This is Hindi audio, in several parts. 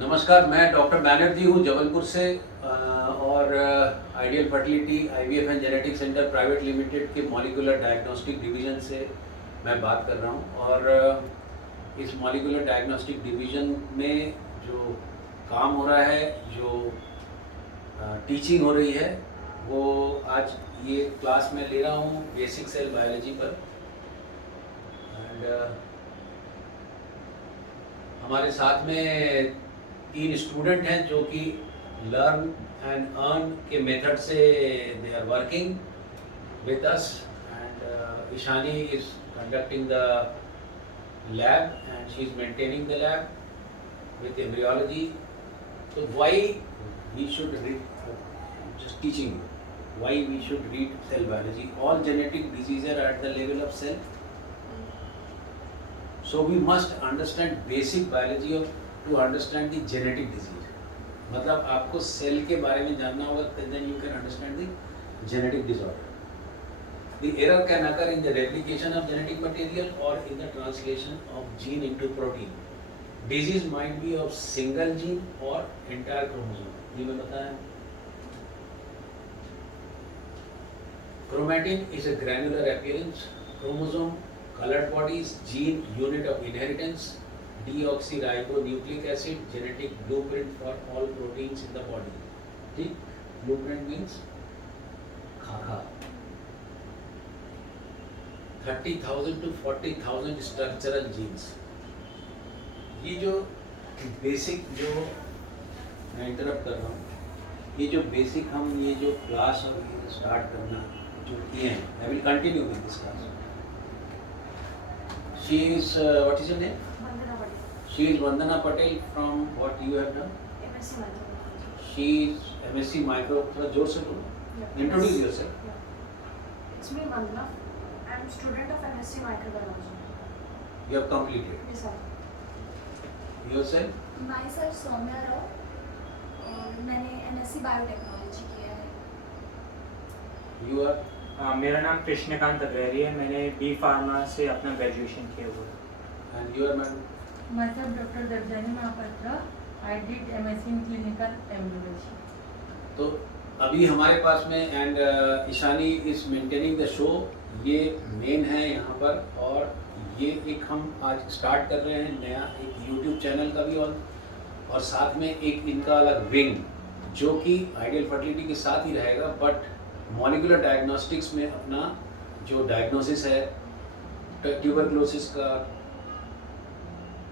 नमस्कार, मैं डॉक्टर बैनर्जी हूँ जबलपुर से और ideal fertility IVF and genetic centre private limited के मॉलिक्यूलर डायग्नोस्टिक डिवीज़न से मैं बात कर रहा हूँ। और इस मॉलिक्यूलर डायग्नोस्टिक डिवीज़न में जो काम हो रहा है, जो टीचिंग हो रही है, वो आज ये क्लास में ले रहा हूँ बेसिक सेल बायोलॉजी पर। एंड हमारे साथ में 3 स्टूडेंट हैं जो कि लर्न एंड अर्न के मेथड से they are working with us. And Ishani is conducting the lab and she is maintaining the lab with embryology. तो why we should read, just teaching why we should read cell biology. All genetic diseases are at the level of cell, so we must understand basic biology of to understand the genetic disease। मतलब आपको सेल के बारे में जानना होगा, then you can understand the genetic disorder। The error can occur in the replication of genetic material or in the translation of gene into protein। Disease might be of single gene or entire chromosome। ये मैं बताया। Chromatin is a granular appearance, chromosome colored bodies, gene unit of inheritance, deoxyribonucleic acid genetic blueprint for all proteins in the body। ठीक, blueprint means खाका। 30,000 to 40,000 structural genes। ये जो बेसिक, जो मैं इंटरप्ट कर रहा हूँ, ये जो बेसिक हम ये जो क्लास और ये स्टार्ट करना जो किए हैं, I will continue with this class. She is what is your name? Vandana Patel. She is Vandana Patel from what you have done? MSc Microbiology. She is MSc Micro। थोड़ा जोर से बोलो। Yeah. Introduce yourself. Yeah. It's me Vandana. I am student of MSc Microbiology. You have completed. Yes sir. Yourself? Myself Saumya Rao और मैंने MSc Biotechnology किया है। You are? मेरा नाम कृष्णकांत अग्रहरी है। मैंने बी फार्मा से अपना ग्रेजुएशन किया हुआ है। And you are madam? Myself Dr. Darjani Mahapatra. I did MSc in Clinical Embryology. तो अभी हमारे पास में and Ishani is maintaining the show. ये मेन है यहाँ पर, और ये एक हम आज स्टार्ट कर रहे हैं नया एक यूट्यूब चैनल का भी, और साथ में एक इनका अलग विंग जो कि आइडियल फर्टिलिटी के साथ ही रहेगा, बट मॉलिक्यूलर डायग्नोस्टिक्स में अपना जो डायग्नोसिस है ट्यूबरक्लोसिस का,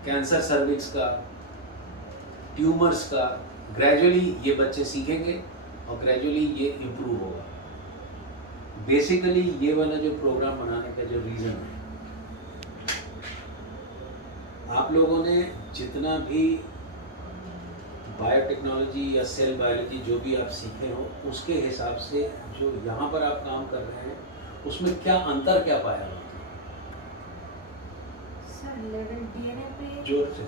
कैंसर सर्विक्स का, ट्यूमर्स का, ग्रेजुअली ये बच्चे सीखेंगे और ग्रेजुअली ये इम्प्रूव होगा। बेसिकली ये वाला जो प्रोग्राम बनाने का जो रीज़न है, आप लोगों ने जितना भी बायोटेक्नोलॉजी या सेल बायोलॉजी जो भी आप सीखे हो, उसके हिसाब से जो यहाँ पर आप काम कर रहे हैं उसमें क्या अंतर क्या पाया हो? सर लेवल डीएनए पे, जोर से।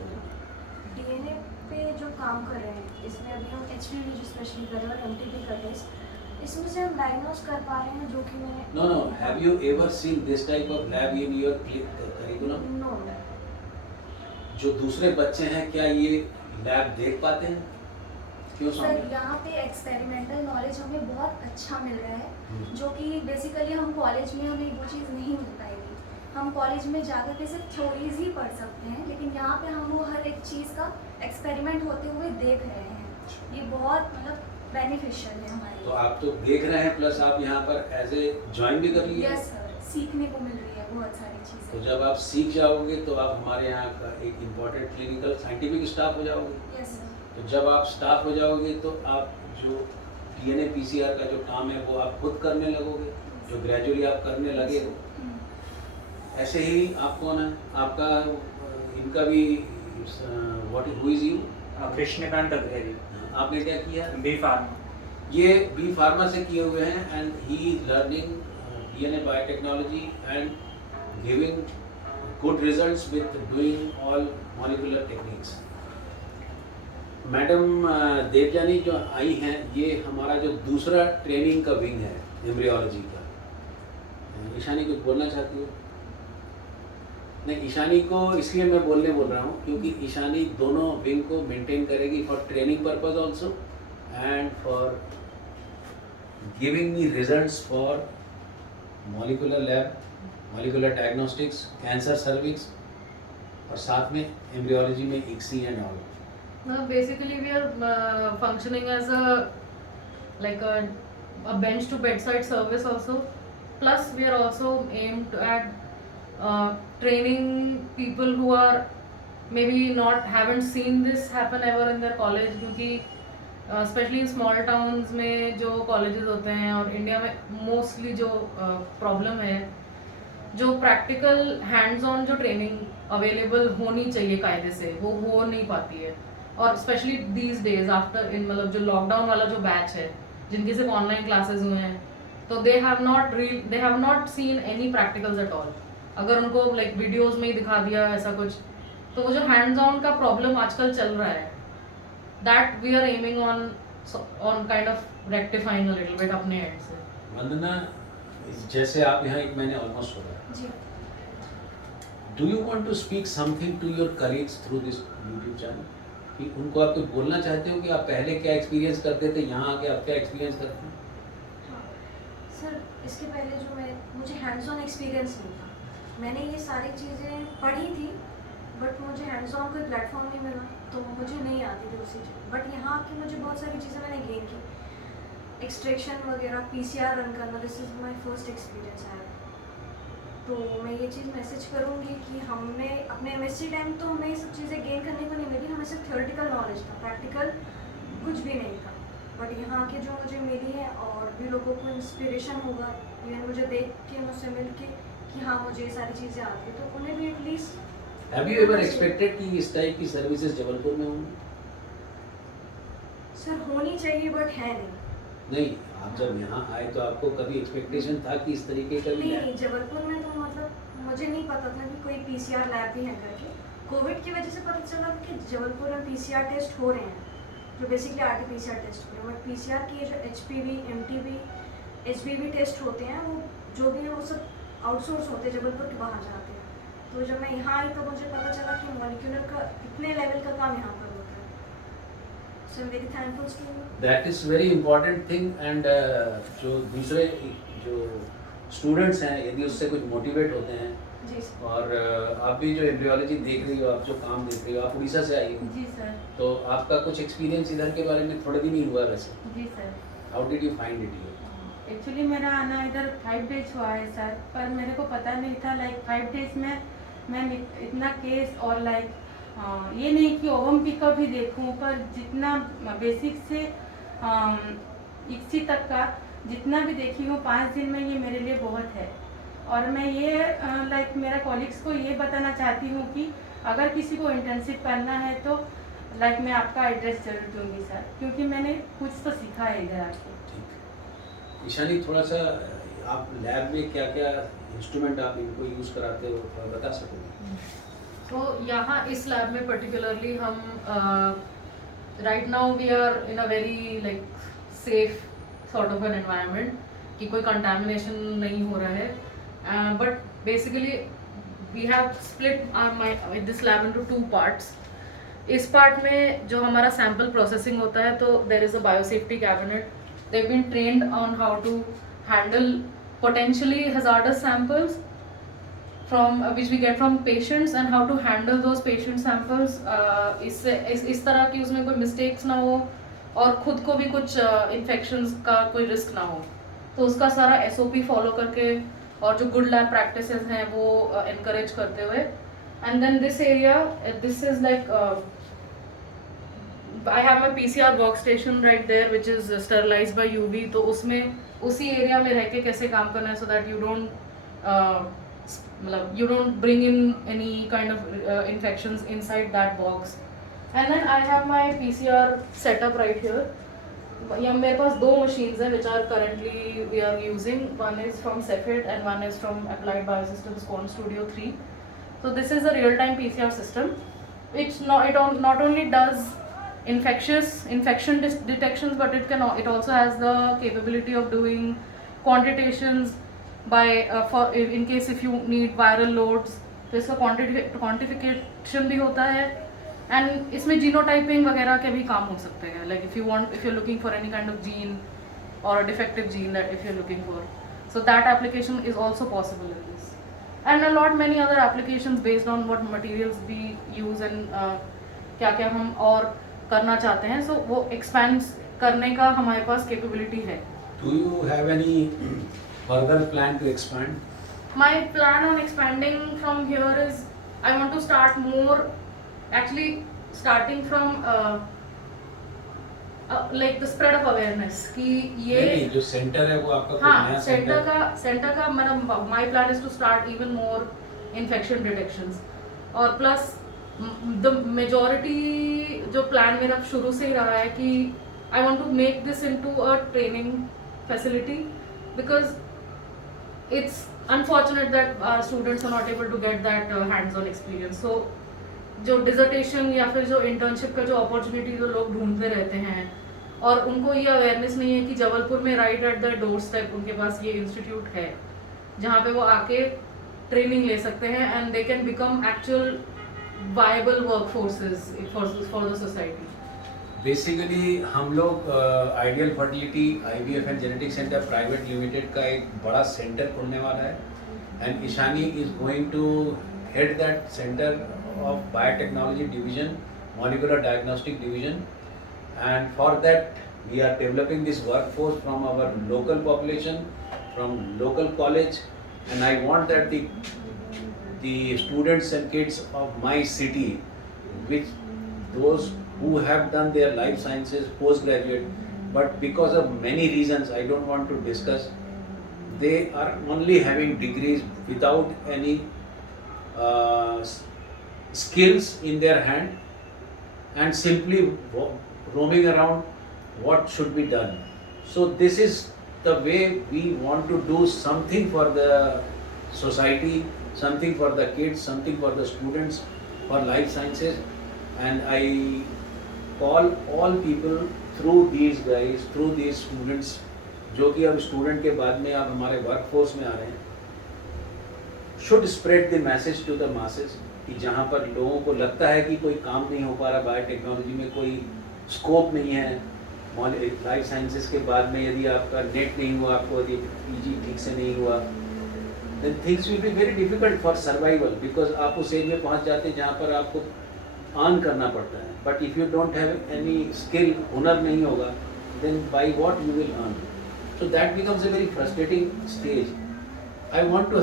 डीएनए पे जो काम कर रहे हैं, इसमें अभी हम एचपीवी जो स्पेशली कर रहे हैं और एमटीपी का टेस्ट, इसमें से हम डायग्नोस कर पा रहे हैं, जो कि मैंने no, have you ever seen this type of lab in your curriculum? No. जो दूसरे बच्चे हैं क्या ये लैब देख पाते हैं? क्यों सर सामने? यहाँ पे एक्सपेरिमेंटल नॉलेज हमें बहुत अच्छा मिल रहा है, हम्म। जो कि बेसिकली हम कॉलेज में हमें वो चीज़ नहीं मिल पाएगी। हम कॉलेज में जाकर के सिर्फ थ्योरीज ही पढ़ सकते हैं, लेकिन यहाँ पे हम वो हर एक चीज़ का एक्सपेरिमेंट होते हुए देख रहे हैं। ये बहुत मतलब बेनिफिशियल है हमारे लिए। तो आप तो देख रहे हैं, प्लस आप यहाँ पर एज ए ज्वाइन भी कर लिए। यस सर, सीखने को मिल रही है बहुत सारी तो चीज़ें। जब आप सीख जाओगे तो आप हमारे यहाँ का एक इम्पोर्टेंट क्लिनिकल साइंटिफिक स्टाफ हो जाओगे। Yes sir. तो जब आप स्टाफ हो जाओगे तो आप जो डीएनए पीसीआर का जो काम है वो आप खुद करने लगोगे, जो ग्रेजुअली आप करने लगे हो। ऐसे ही आप कौन है? आपका इनका भी what who is you? Krishnakant Agrahari, आपने क्या किया? B pharma. ये बी फार्मा से किए हुए हैं and he is learning DNA biotechnology and giving good results with doing all molecular techniques. Madam Devjani जो आई हैं, ये हमारा जो दूसरा ट्रेनिंग का विंग है एम्ब्रियोलॉजी का। ईशानी कुछ बोलना चाहती हो? नहीं, ईशानी को इसलिए मैं बोल रहा हूँ क्योंकि ईशानी दोनों विंग को मेंटेन करेगी for training purpose also and for giving me results for molecular lab, molecular diagnostics, cancer cervix और साथ में एम्ब्रियोलॉजी में ICSI and all. Basically, we are functioning as a bench to bedside service also. Plus, we are also aimed at training people who are maybe not haven't seen this happen ever in their college, क्योंकि स्पेशली स्मॉल टाउन्स में जो कॉलेजेस होते हैं और इंडिया में मोस्टली जो प्रॉब्लम है, जो प्रैक्टिकल हैंड्स ऑन जो ट्रेनिंग अवेलेबल होनी चाहिए कायदे से, वो हो नहीं पाती है. और specially these days after in मतलब जो लॉकडाउन वाला जो बैच है जिनकी सिर्फ ऑनलाइन क्लासेस हुए हैं, तो they have not seen any practicals at all. अगर उनको लाइक वीडियोस में ही दिखा दिया ऐसा कुछ, तो वो जो हैंड्स ऑन का प्रॉब्लम आजकल चल रहा है, that we are aiming on kind of rectifying a little bit अपने एंड से. वंदना, जैसे आप यहाँ एक महीने ऑलमोस्ट हो गया, जी. Do you want to speak something to your colleagues through this YouTube channel? कि उनको आप कुछ बोलना चाहते हो कि आप पहले क्या एक्सपीरियंस करते थे, यहाँ आके आप क्या एक्सपीरियंस करते हैं? हाँ सर, इसके पहले मुझे हैंड्स ऑन एक्सपीरियंस नहीं था. मैंने ये सारी चीज़ें पढ़ी थी बट मुझे हैंड्स ऑन कोई प्लेटफॉर्म नहीं मिला, तो मुझे नहीं आती थी उसी चीज़. बट यहाँ आके मुझे बहुत सारी चीज़ें मैंने गेन की. एक्सट्रैक्शन वगैरह, पीसीआर रन करना, this is my first experience है. तो मैं ये चीज़ मैसेज करूँगी कि हमने अपने एमएससी टाइम तो हमें ये सब चीज़ें गेन करने को नहीं मिली, हमें सिर्फ थियोरेटिकल नॉलेज था, प्रैक्टिकल कुछ भी नहीं था. बट यहाँ के जो मुझे मिली है और भी लोगों को इंस्पिरेशन होगा, इवन मुझे देख के, मुझसे मिल के कि हाँ मुझे ये सारी चीज़ें आती है, तो उन्हें भी at least. Have you ever expected कि इस टाइप की सर्विसेज जबलपुर में होंगी? सर होनी चाहिए बट है नहीं. नहीं, आप जब यहाँ आए तो आपको कभी एक्सपेक्टेशन था कि इस तरीके का भी नहीं, जबलपुर में तो मतलब मुझे नहीं पता था कि कोई पीसीआर लैब भी है करके. कोविड की वजह से पता चला कि जबलपुर में पीसीआर टेस्ट हो रहे हैं, जो बेसिकली आरटी-पीसीआर टेस्ट होते हैं. बट पीसीआर की जो एचपीवी, एमटीवी, एचबीवी टेस्ट होते हैं, वो जो भी है वो सब आउटसोर्स होते हैं, जबलपुर के बाहर जाते हैं. तो जब मैं यहाँ आई तो मुझे पता चला कि मॉलिक्यूलर का इतने लेवल का काम यहाँ पर होता है. So I am very thankful to. That is very important thing. And जो दूसरे जो स्टूडेंट्स हैं, यदि उससे कुछ मोटिवेट होते हैं, जी सर. और आप भी जो एम्ब्रियोलॉजी देख रही हो, आप जो काम देख रही हो, आप उड़ीसा से आई हो, जी सर. तो आपका कुछ एक्सपीरियंस इधर के बारे में थोड़े दिन ही हुआ वैसे. जी sir. How did you find it? Actually मेरा आना इधर 5 डेज हुआ है सर, पर मेरे को पता नहीं था लाइक 5 डेज में मैं इतना केस और लाइक ये नहीं कि ओवम पिकअप भी देखूं, पर जितना बेसिक से इक्सी तक का जितना भी देखी हूँ 5 दिन में, ये मेरे लिए बहुत है. और मैं ये लाइक मेरा कॉलीग्स को ये बताना चाहती हूँ कि अगर किसी को इंटर्नशिप करना है तो लाइक मैं आपका एड्रेस जरूर दूँगी सर, क्योंकि मैंने कुछ तो सीखा है इधर आके. ईशानी, थोड़ा सा आप लैब में क्या क्या इंस्ट्रूमेंट आप इनको यूज़ कराते हो, थोड़ा बता सकोगे? तो यहाँ इस लैब में पर्टिकुलरली हम right now we are in a very like safe sort of an environment, कि कोई कंटामिनेशन नहीं हो रहा है. But basically we have split this lab into 2 parts. इस पार्ट में जो हमारा सैम्पल प्रोसेसिंग होता है, तो there is a biosafety cabinet. They've been trained on how to handle potentially hazardous samples from which we get from patients, and how to handle those patient samples इस तरह की उसमें कोई mistakes ना हो और खुद को भी कुछ infections का कोई risk ना हो. तो उसका सारा SOP follow करके और जो good lab practices हैं वो encourage करते हुए. And then this area, this is like I have my PCR workstation right there which is sterilized by UV. तो उसमें उसी एरिया में रह के कैसे काम करना है, so that you don't bring in any kind of infections inside that box. And then I have my PCR setup right here. यहाँ मेरे पास 2 machines हैं which are currently we are using. One is from Cepheid and one is from Applied Biosystems Quant Studio 3. So this is a real-time PCR system which not only does infection detections, but it also has the capability of doing quantitations by in case if you need viral loads, तो इसका क्वांटिफिकेशन भी होता है एंड इसमें जीनोटाइपिंग वगैरह के भी काम हो सकते हैं, like if you looking for any kind of gene or a defective gene that if you're looking for, so that application is also possible in this, and a lot many other applications based on what materials we use and क्या क्या हम और करना चाहते हैं, so वो expand करने का हमारे पास capability है. Do you have any further plan to expand? My plan on expanding from here is I want to start more, actually starting from like the spread of awareness कि ये नहीं, जो सेंटर है वो आपका कोई हाँ नया सेंटर का मेरा my plan is to start even more infection detections, और प्लस द मेजॉरिटी जो प्लान मेरा शुरू से ही रहा है कि I want to make this into a training facility, because it's unfortunate that students are not able to get that hands-on experience. So जो डिजर्टेशन या फिर जो इंटर्नशिप का जो अपॉर्चुनिटी जो लोग ढूंढते रहते हैं और उनको ये अवेयरनेस नहीं है कि जबलपुर में right at the door step उनके पास ये इंस्टीट्यूट है जहाँ पे वो आके ट्रेनिंग ले सकते हैं and they can become actual viable workforces for the society. Basically हम लोग ideal fertility IVF and genetic centre private limited का एक बड़ा सेंटर खुलने वाला है, and Ishani is going to head that centre of biotechnology division, molecular diagnostic division, and for that we are developing this workforce from our local population, from local college, and I want that the students and kids of my city, which those who have done their life sciences postgraduate, but because of many reasons I don't want to discuss, they are only having degrees without any skills in their hand and simply roaming around what should be done. So this is the way we want to do something for the society, something for the kids, something for the students, for life sciences, and I call all people through these guys, through these students जो कि अब स्टूडेंट के बाद में आप हमारे वर्कफोर्स में आ रहे हैं, should spread the message to the masses कि जहाँ पर लोगों को लगता है कि कोई काम नहीं हो पा रहा, बायोटेक्नोलॉजी में कोई स्कोप नहीं है, लाइफ साइंसेस के बाद में यदि आपका नेट नहीं हुआ, आपको यदि PG ठीक से नहीं हुआ, then things will be very difficult for survival, because आप उस एज में पहुँच जाते हैं जहाँ पर आपको अर्न करना पड़ता है, but if you don't have any skill, हुनर नहीं होगा, then by what you will earn? So that becomes a very frustrating stage. I want to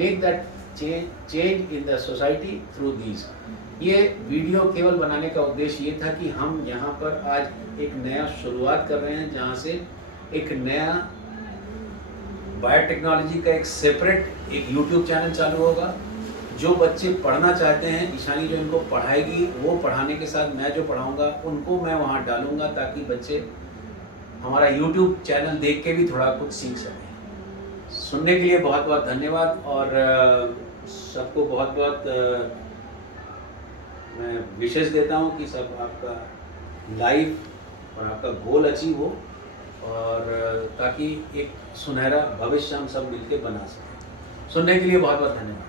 make that change in the society through these. ये वीडियो केवल बनाने का उद्देश्य ये था कि हम यहाँ पर आज एक नया शुरुआत कर रहे हैं, जहाँ से एक नया बायोटेक्नोलॉजी का एक सेपरेट एक YouTube चैनल चालू होगा. जो बच्चे पढ़ना चाहते हैं, ईशानी जो इनको पढ़ाएगी, वो पढ़ाने के साथ मैं जो पढ़ाऊँगा उनको मैं वहाँ डालूँगा, ताकि बच्चे हमारा YouTube चैनल देख के भी थोड़ा कुछ सीख सकें. सुनने के लिए बहुत बहुत धन्यवाद, और सबको बहुत बहुत मैं विशेष देता हूँ कि सब आपका लाइफ और आपका गोल अचीव हो, और ताकि एक सुनहरा भविष्य हम सब मिलकर बना सकें. सुनने के लिए बहुत बहुत धन्यवाद.